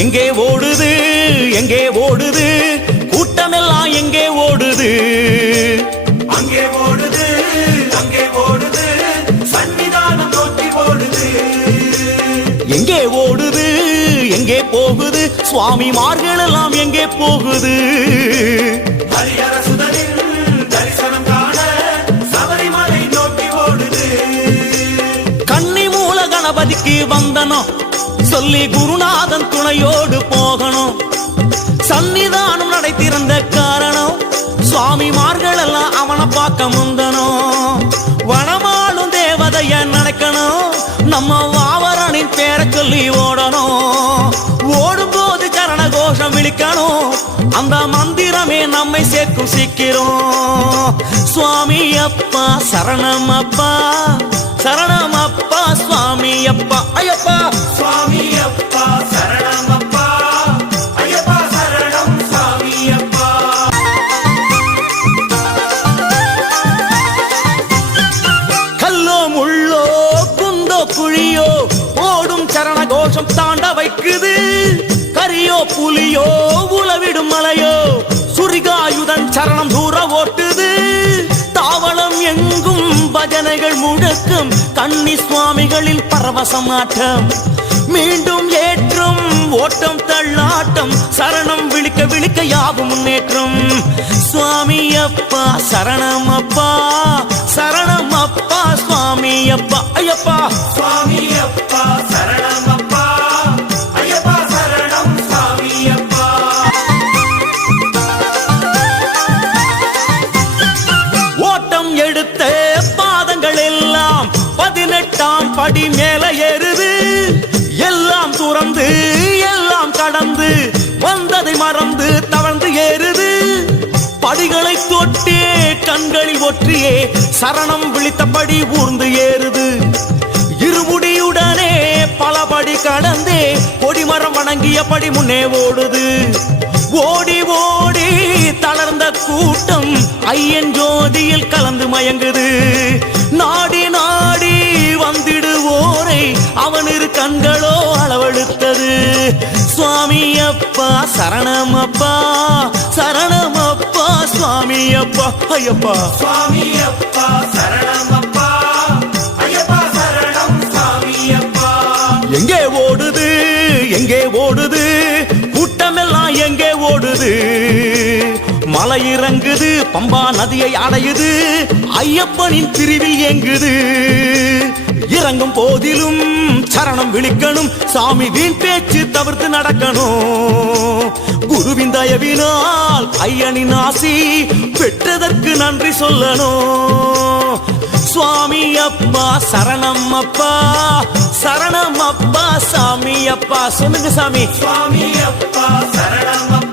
எங்கே ஓடுது எங்கே ஓடுது கூட்டமெல்லாம் எங்கே ஓடுது அங்கே ஓடுது அங்கே ஓடுது சன்னிதானம் நோக்கி ஓடுது எங்கே ஓடுது எங்கே போகுது சுவாமிமார்கள் எல்லாம் எங்கே போகுது ஹரிஹர சுதனின் தரிசனம் காண சபரிமலை நோக்கி ஓடுது கன்னி மூல கணபதிக்கு வந்தனம் சொல்லி குருநாதன் துணையோடு போகணும் சன்னிதானம் நடை திறந்த காரணம் சுவாமிமார்கள் எல்லாம் அவனை பார்க்க முந்தனும் வனமாளும் தேவதைய நினைக்கணும் நம்ம வாவரனின் பேரை சொல்லி ஓடணும் ஓடும்போது கரண கோஷம் விழிக்கணும் அந்த மந்திரமே நம்மை சேர்க்கும் சீக்கிரம் சுவாமி அப்பா சரணம் அப்பா சரணம் அப்பா சுவாமி அப்பா ஐயப்பா சுவாமி அப்பா சரணம் அப்பா ஐயப்பா சரணம் சுவாமி அப்பா கல்லோ முள்ளோ குந்தோ குழியோ ஓடும் சரண கோஷம் தாண்ட வைக்குது கரியோ புலியோ உளவிடும் மலையோ சுரிகாயுதன் சரணம் தூர ஓட்டுது தாவளம் எங்கும் பஜனைகள் முழக்கம் கன்னி சுவாமிகளில் பரவசமாட்டம் மீண்டும் ஏற்றும் ஓட்டம் தள்ளாட்டம் சரணம் விழிக்க விழிக்க யாவும் முன்னேற்றம் சுவாமி அப்பா சரணம் அப்பா சரணம் அப்பா சுவாமி அப்பா ஐயப்பா சுவாமி அப்பா சரணம் அப்பா ஐயப்பா சரணம் சுவாமி அப்பா ஓட்டம் எடுத்த பாதங்கள் எல்லாம் 18ஆம் படி மேல ஏறுது எல்லாம் துறந்து எல்லாம் கடந்து வந்ததை மறந்து தவழ்ந்து ஏறுது படிகளை தொட்டே கண்களில் ஒற்றியே சரணம் விழித்தபடி ஊர்ந்து ஏறுது இருமுடியுடனே பலபடி கடந்தே கொடிமரம் வணங்கியபடி முன்னே ஓடுது ஓடி ஓடி தளர்ந்த கூட்டம் ஐயன் ஜோதியில் கலந்து மயங்குது நாடி நாடி வந்திடுவோரை அவன் இரு கண்களோ அளவெடுத்தது சுவாமி அப்பா சரணம் அப்பா சரணம் அப்பா சுவாமி அப்பா ஐயப்பா சுவாமி அப்பா சரணம் அப்பா ஐயப்பா சரணம் சுவாமி அப்பா எங்கே ஓடுது எங்கே ஓடுது கூட்டமெல்லாம் எங்கே ஓடுது மலை இறங்குது பம்பா நதியை அடையுது ஐயப்பனின் பிரிவில் எங்குது இறங்கும் போதிலும் சரணம் விழிக்கணும் சாமி வீண் பேச்சு தவிர்த்து நடக்கணும் குருவின் தயவினால் ஐயனின் ஆசி பெற்றதற்கு நன்றி சொல்லணும் சுவாமி அப்பா சரணம் அப்பா சரணம் அப்பா சாமி அப்பா சொல்லுங்க சாமி சுவாமி அப்பா சரணம் அப்பா